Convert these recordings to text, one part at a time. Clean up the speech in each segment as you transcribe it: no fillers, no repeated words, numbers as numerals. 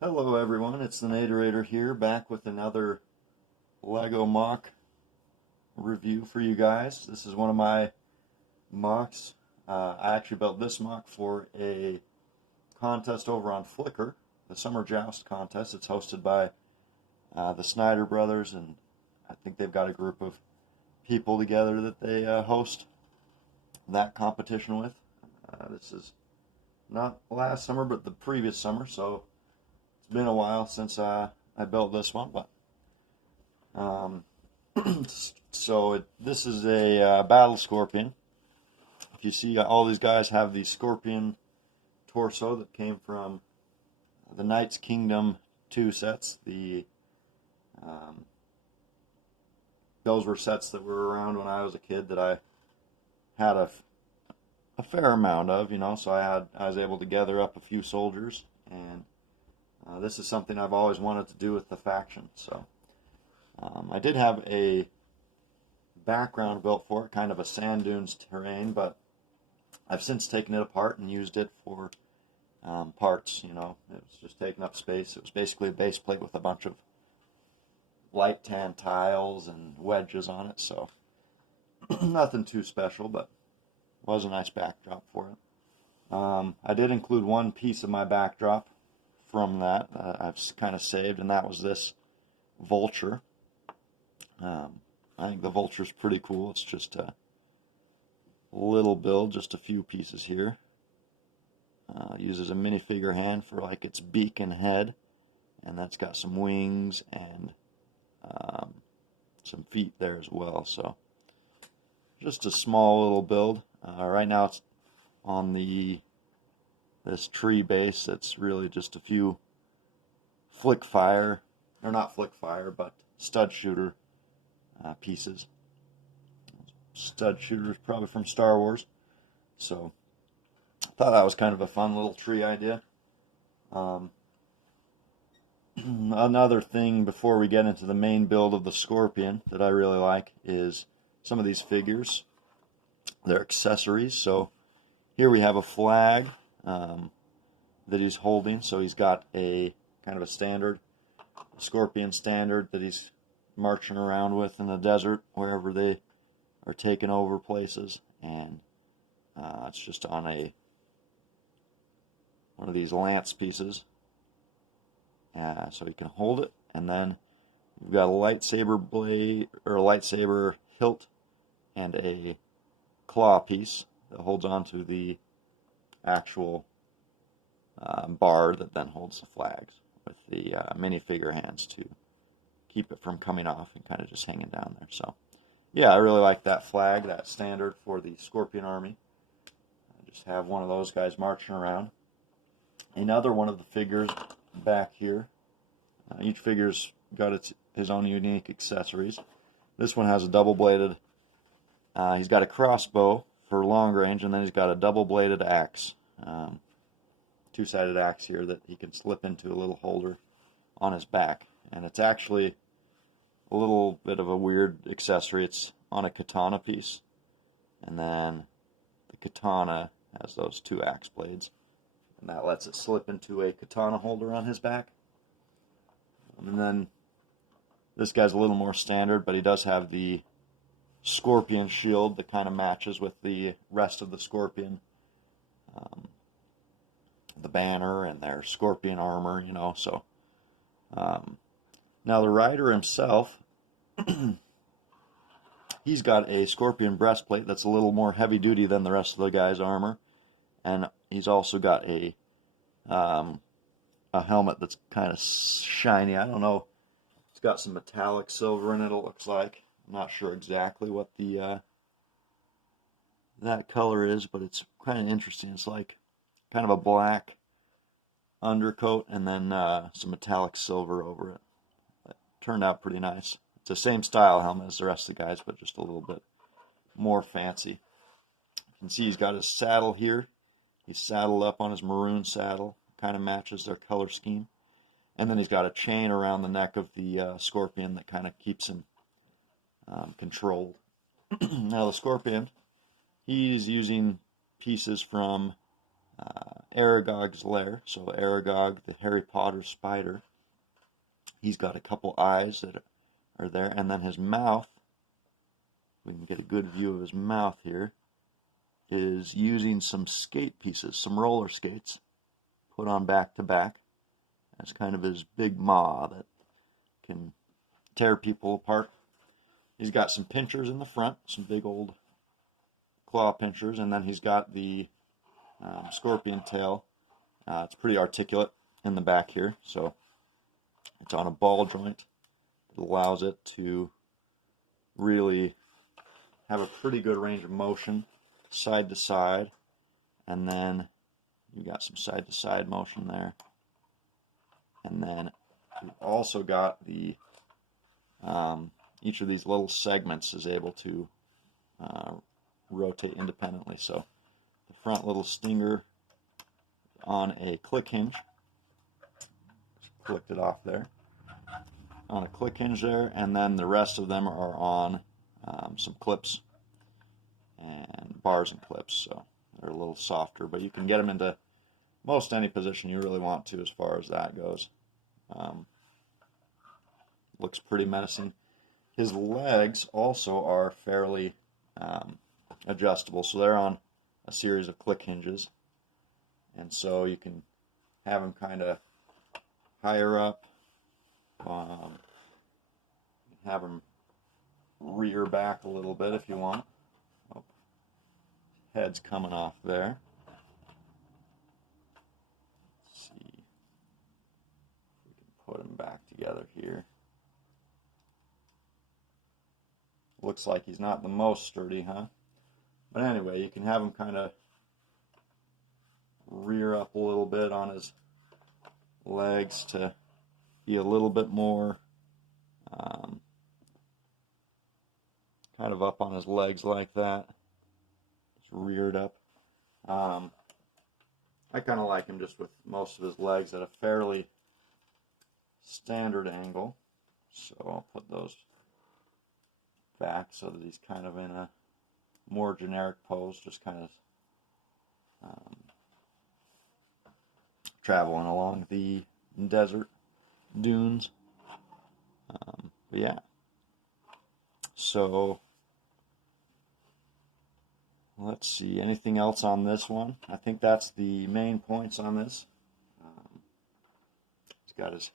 Hello everyone, it's the Naderator here, back with another Lego MOC review for you guys. This is one of my MOCs. I actually built this MOC for a contest over on Flickr, the Summer Joust contest. It's hosted by the Snyder brothers, and I think they've got a group of people together that they host that competition with. This is not last summer, but the previous summer, so it's been a while since I built this one, but this is a battle scorpion. If you see, all these guys have the scorpion torso that came from the Knights Kingdom 2 sets. Those were sets that were around when I was a kid that I had a fair amount of, so I was able to gather up a few soldiers, and this is something I've always wanted to do with the faction. So I did have a background built for it, kind of a sand dunes terrain, but I've since taken it apart and used it for parts. It was just taking up space. It was basically a base plate with a bunch of light tan tiles and wedges on it, so nothing too special, but was a nice backdrop for it. I did include one piece of my backdrop from that I've kind of saved, and that was this Vulture. I think the Vulture's pretty cool. It's just a little build, just a few pieces here. Uses a minifigure hand for like its beak and head, and that's got some wings and some feet there as well. So just a small little build. Right now it's on this tree base. It's really just a few flick fire, or not flick fire, but stud shooter pieces. Stud shooters probably from Star Wars. So I thought that was kind of a fun little tree idea. Another thing before we get into the main build of the Scorpion that I really like is some of these figures. They're accessories. So here we have a flag that he's holding. So he's got a kind of a standard, Scorpion standard that he's marching around with in the desert wherever they are taking over places, and it's just on one of these lance pieces, so he can hold it. And then you've got a lightsaber blade, or a lightsaber hilt, and a claw piece that holds onto the actual bar that then holds the flags, with the minifigure hands to keep it from coming off and kind of just hanging down there. So yeah, I really like that flag, that standard for the Scorpion army. I just have one of those guys marching around. Another one of the figures back here. Each figure's got his own unique accessories. This one has a double-bladed, he's got a crossbow for long range, and then he's got a double-bladed axe. Two-sided axe here that he can slip into a little holder on his back. And it's actually a little bit of a weird accessory. It's on a katana piece, and then the katana has those two axe blades, and that lets it slip into a katana holder on his back. And then this guy's a little more standard, but he does have the Scorpion shield that kind of matches with the rest of the Scorpion, the banner and their Scorpion armor, so now the rider himself, he's got a Scorpion breastplate that's a little more heavy duty than the rest of the guy's armor, and he's also got a helmet that's kind of shiny. I don't know, it's got some metallic silver in it, it looks like. I'm not sure exactly what the that color is, but it's kind of interesting. It's like kind of a black undercoat and then some metallic silver over it. It turned out pretty nice. It's the same style helmet as the rest of the guys, but just a little bit more fancy. You can see he's got his saddle here. He's saddled up on his maroon saddle. Kind of matches their color scheme. And then he's got a chain around the neck of the Scorpion that kind of keeps him controlled. Now the Scorpion, he's using pieces from Aragog's lair. So Aragog, the Harry Potter spider, he's got a couple eyes that are there, and then his mouth, we can get a good view of his mouth here, is using some skate pieces, some roller skates, put on back to back. That's kind of his big maw that can tear people apart. He's got some pinchers in the front, some big old claw pinchers, and then he's got the scorpion tail. It's pretty articulate in the back here, so it's on a ball joint. It allows it to really have a pretty good range of motion side to side, and then you got some side to side motion there, and then you've also got the each of these little segments is able to rotate independently. So the front little stinger on a click hinge, just clicked it off there, on a click hinge there, and then the rest of them are on some clips and bars and clips, so they're a little softer, but you can get them into most any position you really want to as far as that goes. Looks pretty menacing. His legs also are fairly adjustable, so they're on a series of click hinges, and so you can have him kind of higher up, have him rear back a little bit if you want. Oh, head's coming off there. Let's see if we can put him back together here. Looks like he's not the most sturdy, huh? But anyway, you can have him kind of rear up a little bit on his legs to be a little bit more kind of up on his legs like that. Just reared up. I kind of like him just with most of his legs at a fairly standard angle. So I'll put those back so that he's kind of in a more generic pose, just kind of traveling along the desert dunes. But yeah, so let's see, anything else on this one? I think that's the main points on this. He's got his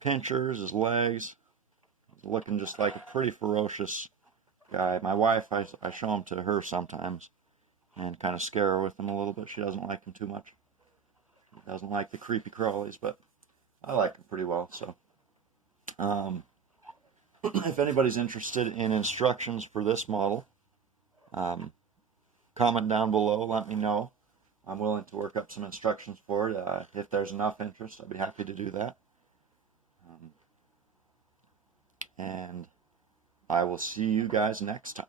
pinchers, his legs, looking just like a pretty ferocious guy. My wife, I show him to her sometimes and kind of scare her with him a little bit. She doesn't like him too much. She doesn't like the creepy crawlies, but I like him pretty well. So if anybody's interested in instructions for this model, comment down below, let me know. I'm willing to work up some instructions for it. If there's enough interest, I'd be happy to do that. And I will see you guys next time.